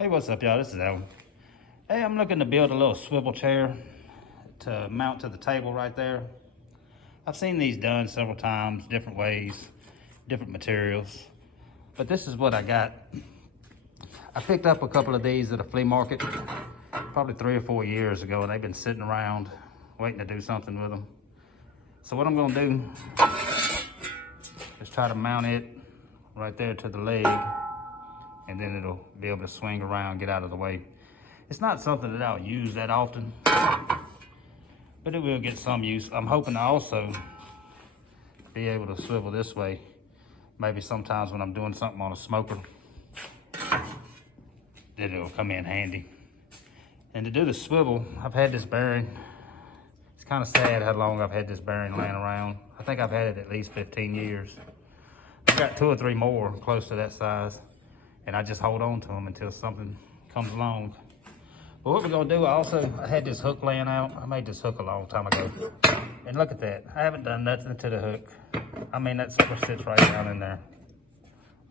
Hey, what's up, y'all? This is Alan. Hey, I'm looking to build a little swivel chair to mount to the table right there. I've seen these done several times, different ways, different materials, but this is what I got. I picked up a couple of these at a flea market probably 3 or 4 years ago, and they've been sitting around waiting to do something with them. So what I'm gonna do is try to mount it right there to the leg, and then it'll be able to swing around, get out of the way. It's not something that I'll use that often, but it will get some use. I'm hoping to also be able to swivel this way, maybe sometimes when I'm doing something on a smoker, then it'll come in handy. And to do the swivel, I've had this bearing. It's kind of sad how long I've had this bearing laying around. I think I've had it at least 15 years. I've got 2 or 3 more close to that size, and I just hold on to them until something comes along. But what we're gonna do, I had this hook laying out. I made this hook a long time ago. And look at that, I haven't done nothing to the hook. I mean, that sucker sits right down in there.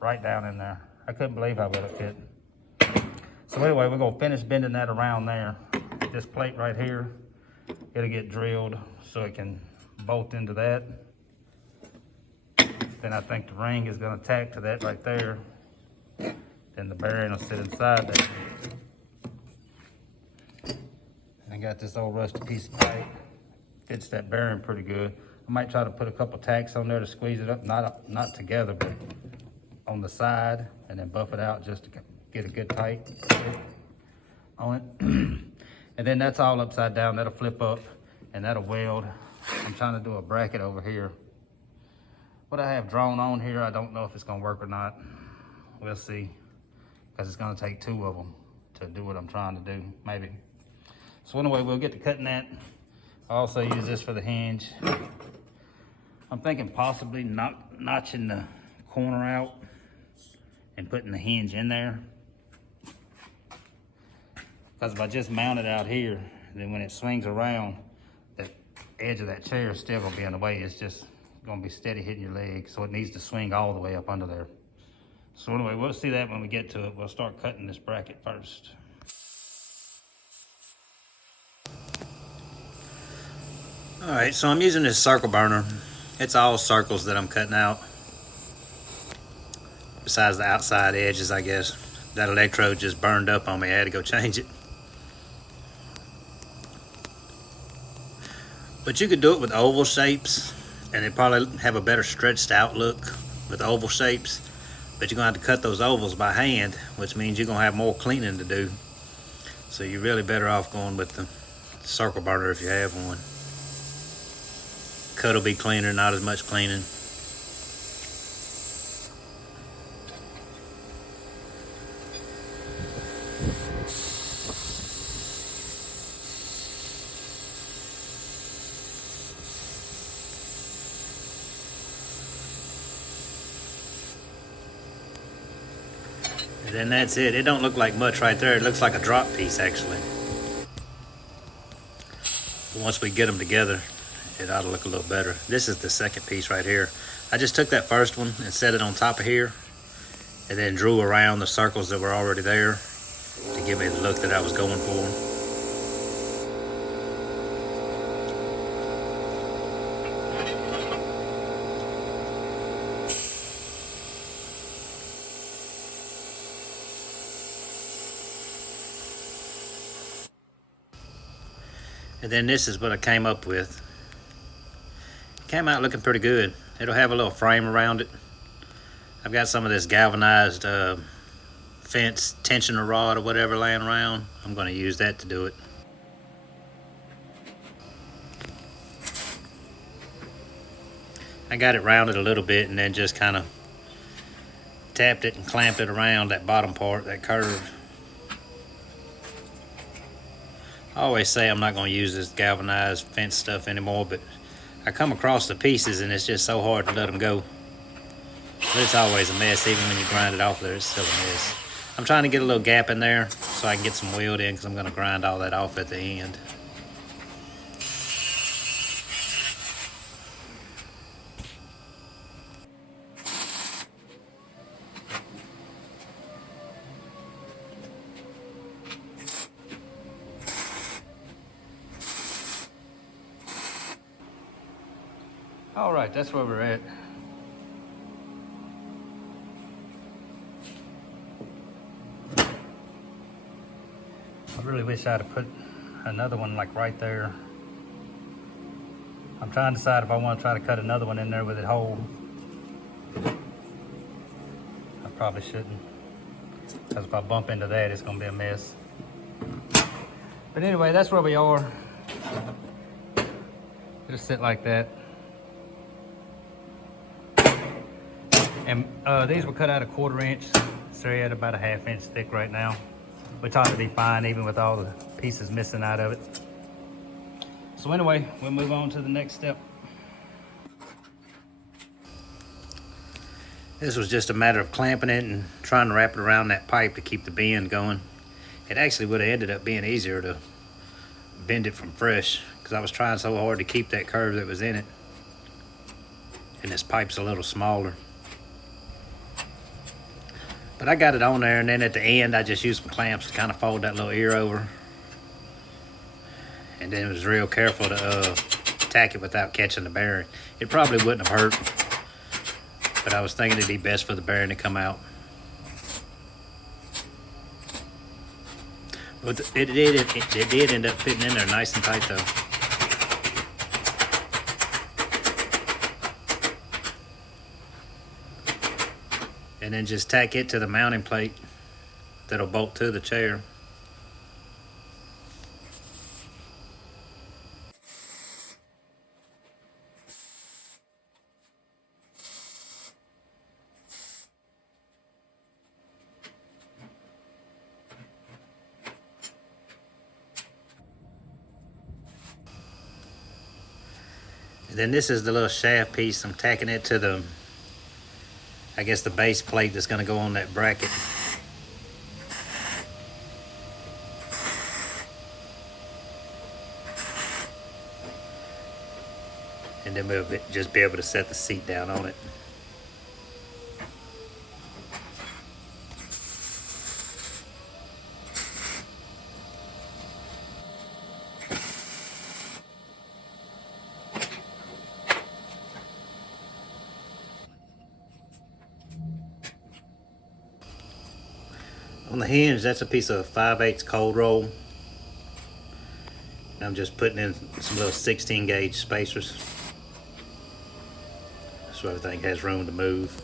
Right down in there. I couldn't believe how well it fit. So anyway, we're gonna finish bending that around there. This plate right here, it'll get drilled so it can bolt into that. Then I think the ring is gonna tack to that right there. Then the bearing will sit inside that. And I got this old rusty piece of pipe. Fits that bearing pretty good. I might try to put a couple tacks on there to squeeze it up, not together, but on the side, and then buff it out just to get a good tight fit on it. And then that's all upside down. That'll flip up and that'll weld. I'm trying to do a bracket over here. What I have drawn on here, I don't know if it's gonna work or not. We'll see, because it's gonna take 2 of them to do what I'm trying to do, maybe. So anyway, we'll get to cutting that. I also use this for the hinge. I'm thinking possibly notching the corner out and putting the hinge in there. Because if I just mount it out here, then when it swings around, the edge of that chair is still gonna be in the way. It's just gonna be steady hitting your leg, so it needs to swing all the way up under there. So anyway, we'll see that when we get to it. We'll start cutting this bracket first. All right, so I'm using this circle burner. It's all circles that I'm cutting out, besides the outside edges, I guess. That electrode just burned up on me. I had to go change it. But you could do it with oval shapes, and it probably have a better stretched out look with oval shapes. But you're gonna have to cut those ovals by hand, which means you're gonna have more cleaning to do. So you're really better off going with the circle burner if you have one. Cut will be cleaner, not as much cleaning. And then that's it. It don't look like much right there. It looks like a drop piece, actually. But once we get them together, it ought to look a little better. This is the second piece right here. I just took that first one and set it on top of here, and then drew around the circles that were already there to give me the look that I was going for. And then this is what I came up with. Came out looking pretty good. It'll have a little frame around it. I've got some of this galvanized fence tensioner rod or whatever laying around. I'm going to use that to do it. I got it rounded a little bit and then just kind of tapped it and clamped it around that bottom part, that curve. I always say I'm not going to use this galvanized fence stuff anymore, but I come across the pieces and it's just so hard to let them go. But it's always a mess. Even when you grind it off there, it's still a mess. I'm trying to get a little gap in there so I can get some weld in, because I'm going to grind all that off at the end. All right, that's where we're at. I really wish I'd have put another one like right there. I'm trying to decide if I want to try to cut another one in there with it whole. I probably shouldn't, because if I bump into that, it's gonna be a mess. But anyway, that's where we are. Just sit like that. And these were cut out a 1/4 inch, so they're at about a 1/2 inch thick right now, which ought to be fine even with all the pieces missing out of it. So anyway, we'll move on to the next step. This was just a matter of clamping it and trying to wrap it around that pipe to keep the bend going. It actually would have ended up being easier to bend it from fresh, because I was trying so hard to keep that curve that was in it. And this pipe's a little smaller. But I got it on there, and then at the end I just used some clamps to kind of fold that little ear over. And then was real careful to tack it without catching the bearing. It probably wouldn't have hurt, but I was thinking it'd be best for the bearing to come out. But it did end up fitting in there nice and tight though. And then just tack it to the mounting plate that'll bolt to the chair. And then this is the little shaft piece. I'm tacking it to the, I guess, the base plate that's gonna go on that bracket. And then we'll just be able to set the seat down on it. On the hinge, that's a piece of 5/8 cold roll. And I'm just putting in some little 16 gauge spacers, so everything has room to move.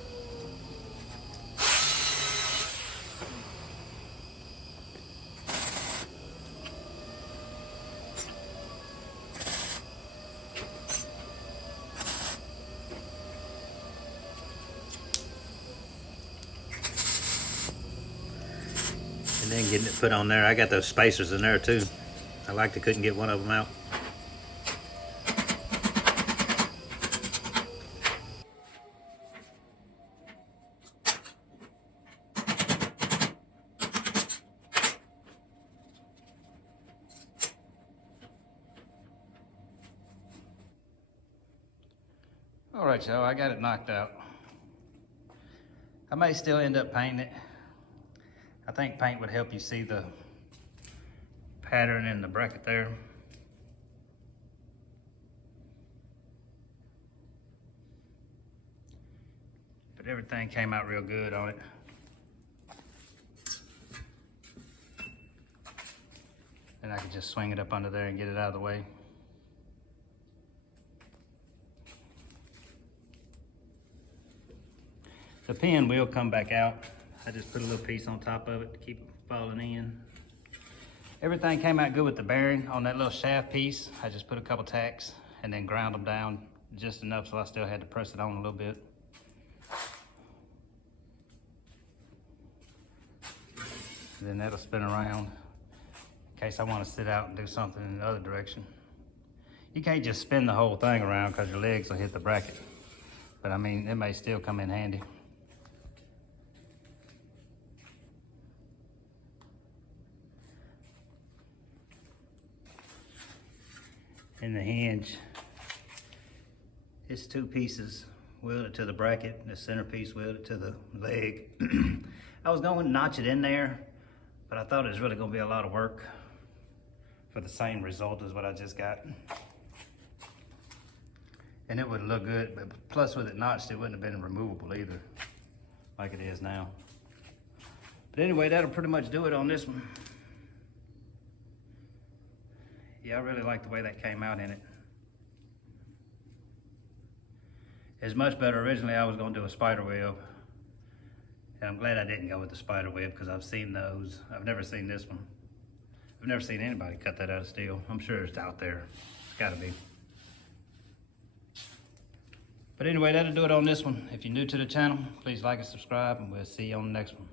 And then getting it put on there. I got those spacers in there too. I like I couldn't get one of them out. All right, y'all, I got it knocked out. I may still end up painting it. I think paint would help you see the pattern in the bracket there. But everything came out real good on it. Then I could just swing it up under there and get it out of the way. The pin will come back out. I just put a little piece on top of it to keep it falling in. Everything came out good with the bearing on that little shaft piece. I just put a couple tacks and then ground them down just enough so I still had to press it on a little bit. And then that'll spin around in case I want to sit out and do something in the other direction. You can't just spin the whole thing around because your legs will hit the bracket. But I mean, it may still come in handy. In the hinge, it's 2 pieces welded to the bracket, and the center piece welded to the leg. I was going to notch it in there, but I thought it was really going to be a lot of work for the same result as what I just got. and it would look good, but plus with it notched, it wouldn't have been removable either, like it is now. But anyway, that'll pretty much do it on this one. Yeah, I really like the way that came out in it. It's much better. Originally, I was gonna do a spider web, and I'm glad I didn't go with the spider web because I've seen those. I've never seen this one. I've never seen anybody cut that out of steel. I'm sure it's out there. It's gotta be. But anyway, that'll do it on this one. If you're new to the channel, please like and subscribe, and we'll see you on the next one.